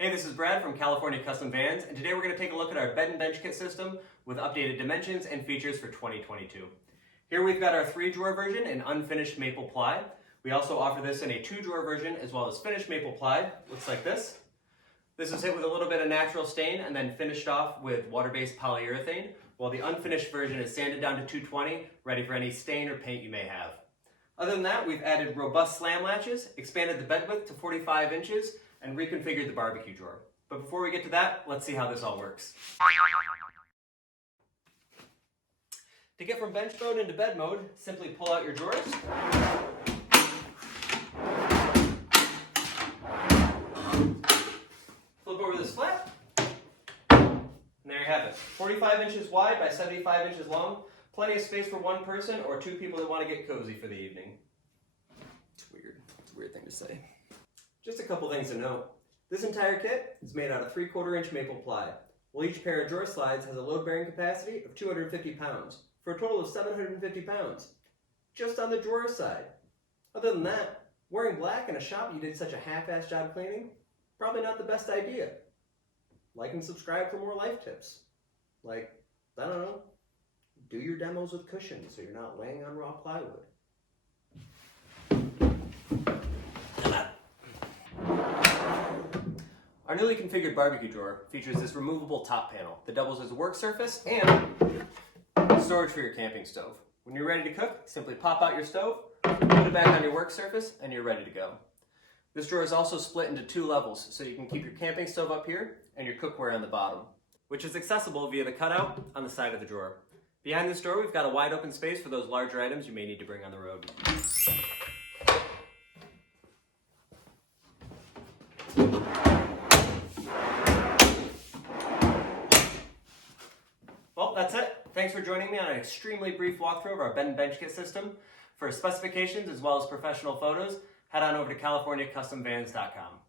Hey, this is Brad from California Custom Vans, and today we're going to take a look at our bed and bench kit system with updated dimensions and features for 2022. Here we've got our 3-drawer version in unfinished maple ply. We also offer this in a 2-drawer version as well as finished maple ply. Looks like this. This is hit with a little bit of natural stain and then finished off with water-based polyurethane, while the unfinished version is sanded down to 220, ready for any stain or paint you may have. Other than that, we've added robust slam latches, expanded the bed width to 45 inches, and reconfigured the barbecue drawer. But before we get to that, let's see how this all works. To get from bench mode into bed mode, simply pull out your drawers. Flip over this flap. And there you have it. 45 inches wide by 75 inches long. Plenty of space for one person or 2 people that want to get cozy for the evening. It's weird. It's a weird thing to say. Just a couple things to note. This entire kit is made out of 3/4 inch maple ply, while each pair of drawer slides has a load-bearing capacity of 250 pounds, for a total of 750 pounds, just on the drawer side. Other than that, wearing black in a shop you did such a half-assed job cleaning, probably not the best idea. Like and subscribe for more life tips. Like, I don't know, do your demos with cushions so you're not laying on raw plywood. Our newly configured barbecue drawer features this removable top panel that doubles as a work surface and storage for your camping stove. When you're ready to cook, simply pop out your stove, put it back on your work surface, and you're ready to go. This drawer is also split into 2 levels, so you can keep your camping stove up here and your cookware on the bottom, which is accessible via the cutout on the side of the drawer. Behind this drawer, we've got a wide open space for those larger items you may need to bring on the road. Well, that's it. Thanks for joining me on an extremely brief walkthrough of our bed and bench kit system. For specifications as well as professional photos, head on over to CaliforniaCustomVans.com.